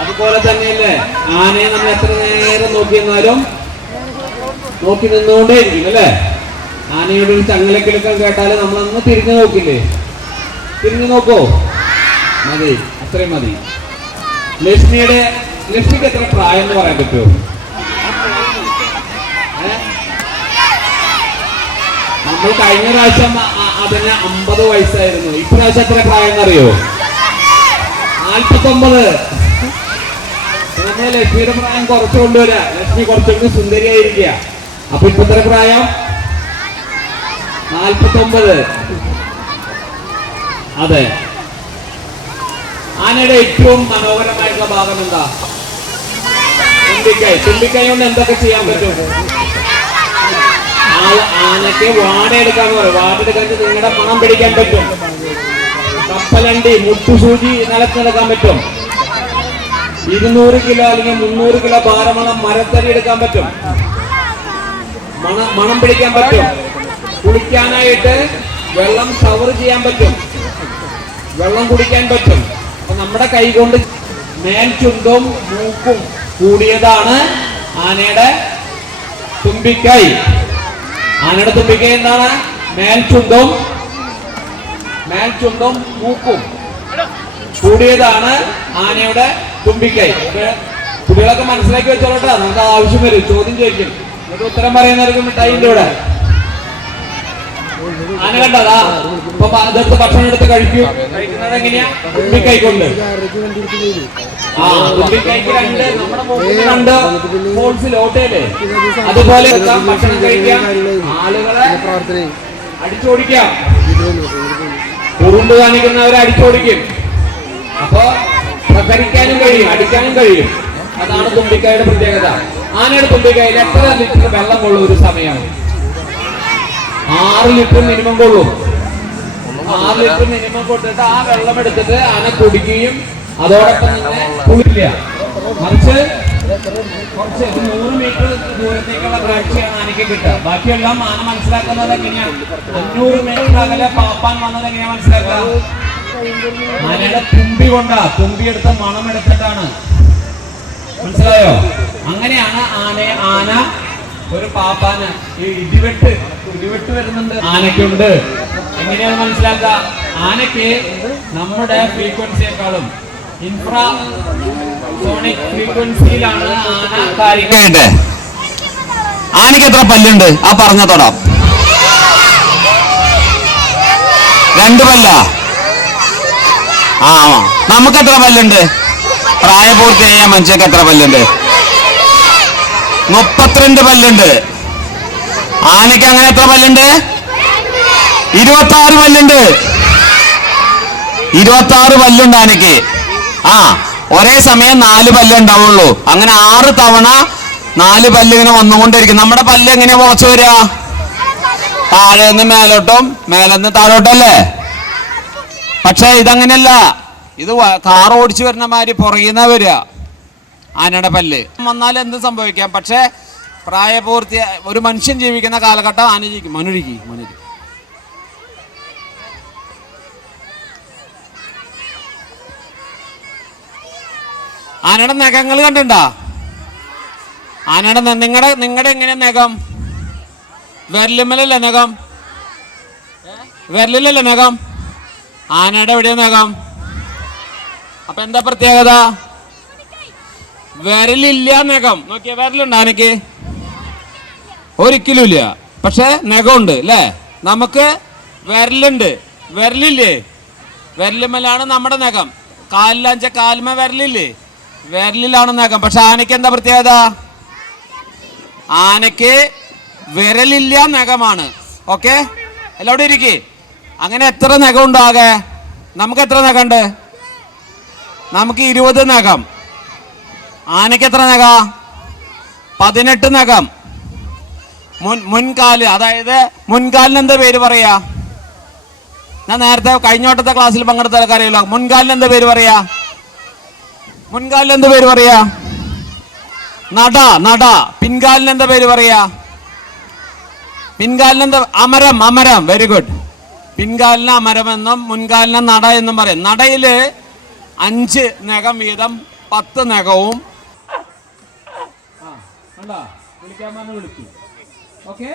അതുപോലെ തന്നെയല്ലേ ആനയെ നമ്മൾ എത്ര നേരം നോക്കി നിന്നാലും നോക്കി നിന്നുകൊണ്ടേ ഇരിക്കും അല്ലേ? ആനയുടെ ഒരു ചങ്ങലക്കിലുക്കം കേട്ടാൽ നമ്മളൊന്ന് തിരിഞ്ഞു നോക്കില്ലേ? തിരിഞ്ഞു നോക്കോ? മതി, അത്രയും മതി. ലക്ഷ്മിക്ക് എത്ര പ്രായം എന്ന് പറയാൻ പറ്റുമോ? നമ്മൾ കഴിഞ്ഞ പ്രാവശ്യം അതിന് 50 വയസ്സായിരുന്നു. ഇപ്രാവശ്യം എത്ര പ്രായം എന്നറിയോ? 49. നമ്മൾ ലക്ഷ്മിയുടെ പ്രായം കുറച്ച് കൊണ്ടുവരാ. ലക്ഷ്മി കുറച്ചുകൂടി സുന്ദരിയായിരിക്കുക. അപ്പൊ ഇപ്പൊ എത്ര പ്രായം? 49. അതെ. ആനയുടെ ഏറ്റവും മനോഹരമായിട്ടുള്ള ഭാഗം എന്താ? തുമ്പിക്കൈ. തുമ്പിക്കൈ കൊണ്ട് എന്തൊക്കെ ചെയ്യാൻ പറ്റും? ആനയ്ക്ക് വാടയെടുക്കാന്ന് പറയും. വാടയെടുക്കാൻ നിങ്ങളുടെ പണം പിടിക്കാൻ പറ്റും. കപ്പലണ്ടി, മുട്ടുസൂചി നിലത്തെടുക്കാൻ പറ്റും. 200 കിലോ അല്ലെങ്കിൽ 300 കിലോ ഭാരമുള്ള മരത്തടി എടുക്കാൻ പറ്റും. മണം പിടിക്കാൻ പറ്റും. കുളിക്കാനായിട്ട് വെള്ളം ഷവർ ചെയ്യാൻ പറ്റും. വെള്ളം കുടിക്കാൻ പറ്റും. അപ്പൊ നമ്മുടെ കൈ കൊണ്ട് മേൽചുണ്ടും മൂക്കും കൂടിയതാണ് ആനയുടെ തുമ്പിക്കൈ. ആനയുടെ തുമ്പിക്കൈ എന്താണ്? മേൽചുണ്ടും മൂക്കും കൂടിയതാണ് ആനയുടെ തുമ്പിക്കൈ. കുട്ടികളൊക്കെ മനസ്സിലാക്കി വെച്ചോളട്ടെ. നമുക്ക് ആവശ്യം വരും, ചോദ്യം ചോദിക്കും, എന്നിട്ട് ഉത്തരം പറയുന്നവർക്ക് മിഠായിന്റെ കൂടെ. ആന കണ്ടതാ ഇപ്പൊ അതെടുത്ത് ഭക്ഷണം എടുത്ത് കഴിക്കുന്നത് എങ്ങനെയാ? തുമ്പിക്കൈ കൊണ്ട്. തുമ്പിക്കൈക്ക് 2 നമ്മുടെ മൂക്കിന് 2 ഹോൾസിൽ ഓട്ടയില്ലേ? അതുപോലെ ഭക്ഷണം കഴിക്കാം. ആളുകളെ അടിച്ചോടിക്കാം. കുറുമ്പ് കാണിക്കുന്നവരെ അടിച്ചോടിക്കും. അപ്പൊ പ്രഹരിക്കാനും കഴിയും, അടിക്കാനും കഴിയും. അതാണ് തുമ്പിക്കൈയുടെ പ്രത്യേകത. ആനയുടെ തുമ്പിക്കൈയിൽ എത്ര ലിറ്റർ വെള്ളം കൊള്ളും ഒരു സമയം? 6 ലിറ്റർ മിനിമം കൊള്ളും. 6 ലിറ്റർ മിനിമം കൊടുത്തിട്ട് ആ വെള്ളം എടുത്തിട്ട് ആന കുടിക്കുകയും അതോടൊപ്പം തന്നെ കുളിക്കില്ല. മറിച്ച് കുറച്ച് 100 മീറ്റർ ദൂരത്തേക്കുള്ള കാഴ്ചയാണ് ആനയ്ക്ക് കിട്ടുക. ബാക്കിയെല്ലാം ആന മനസ്സിലാക്കുന്നത് എങ്ങനെയാണ്? 500 മീറ്റർ അകലെ പാപ്പാൻ വന്നത് എങ്ങനെയാ മനസ്സിലാക്കുക? ആനയുടെ തുമ്പി കൊണ്ടാ. തുമ്പി എടുത്ത് മണം എടുത്തിട്ടാണ്. മനസ്സിലായോ? അങ്ങനെയാണ് ആന ഒരു പാപ്പാന് ഈ ഇടിവെട്ട് വരുന്നുണ്ട് ആനയ്ക്കുണ്ട്. എങ്ങനെയാണ് മനസ്സിലാക്കുക? ആനയ്ക്ക് നമ്മുടെ ഫ്രീക്വൻസിയെക്കാളും ഇൻഫ്രാസോണിക് ഫ്രീക്വൻസിയിലാണ് ആന കാര്യങ്ങൾ. ആനയ്ക്ക് എത്ര പല്ലുണ്ട്? ആ പറഞ്ഞതോടാം. 2 പല്ലാ? നമുക്ക് എത്ര പല്ലുണ്ട്? പ്രായപൂർത്തിയായ മനുഷ്യർക്ക് എത്ര പല്ലുണ്ട്? 32 പല്ലുണ്ട്. ആനയ്ക്ക് അങ്ങനെ എത്ര പല്ലുണ്ട്? 26 പല്ലുണ്ട്. 26 പല്ലുണ്ട് ആനയ്ക്ക്. ഒരേ സമയം 4 പല്ല് ഉണ്ടാവുള്ളൂ. അങ്ങനെ 6 തവണ 4 പല്ല് ഇങ്ങനെ വന്നുകൊണ്ടിരിക്കും. നമ്മുടെ പല്ല് എങ്ങനെയാ മുളച്ചു വരിക? താഴേന്ന് മേലോട്ടും മേലെന്ന് താഴോട്ടല്ലേ? പക്ഷെ ഇതങ്ങനെയല്ല. ഇത് കാർ ഓടിച്ചു വരുന്ന മാതിരി പുറകിന്ന വരിക ആനയുടെ പല്ല്. വന്നാൽ എന്ത് സംഭവിക്കാം? പക്ഷെ പ്രായപൂർത്തി ഒരു മനുഷ്യൻ ജീവിക്കുന്ന കാലഘട്ടം ആന ജീവിക്കും. മനുരിക്ക് ആനയുടെ നഖങ്ങൾ കണ്ടിട്ടുണ്ടോ? ആനയുടെ നിങ്ങളുടെ എങ്ങനെയാ നഖം? വിരലുമ്മലല്ലേ നഖം? വിരലിലല്ലേ നഖം? ആനയുടെ എവിടെയാ നഖം? അപ്പൊ എന്താ പ്രത്യേകത? വിരലില്ല, നഖം. നോക്കിയ വിരലുണ്ട് ആനയ്ക്ക്? ഒരിക്കലും ഇല്ല. പക്ഷെ നഖമുണ്ട് അല്ലേ? നമുക്ക് വിരലുണ്ട്, വിരലില്ലേ? വിരലുമ്മലാണ് നമ്മുടെ നഖം. കാലിലാച്ച കാൽമ വിരലില്ലേ? വിരലിലാണ് നഖം. പക്ഷെ ആനയ്ക്ക് എന്താ പ്രത്യേകത? ആനയ്ക്ക് വിരലില്ല, നഖമാണ്. ഓക്കെ, എല്ലാവരും ഇരിക്കേ. അങ്ങനെ എത്ര നഖം ഉണ്ടാകെ? നമുക്ക് എത്ര നഖമുണ്ട്? നമുക്ക് 20 നഖം. ആനയ്ക്ക് എത്ര നഖ? 18 നഖം. മുൻകാല്, അതായത് മുൻകാലിന് എന്താ പേര് പറയാ? ഞാൻ നേരത്തെ കഴിഞ്ഞോട്ടത്തെ ക്ലാസ്സിൽ പങ്കെടുത്ത ആൾക്കാരെയല്ലോ. മുൻകാലിന് എന്താ പേര് പറയാ? മുൻകാലിന് എന്താ പേര് പറയാ? നട. പിൻകാലിന് എന്താ പേര് പറയാ? പിൻകാലിന് എന്താ? അമരം. Very good. പിൻകാലിന് അമരം എന്നും മുൻകാലിന് നട എന്നും പറയും. നടയില് 5 നഖം വീതം 10 നഖവും വിളിക്കാൻ പറഞ്ഞ് വിളിച്ചു. ഓക്കെ.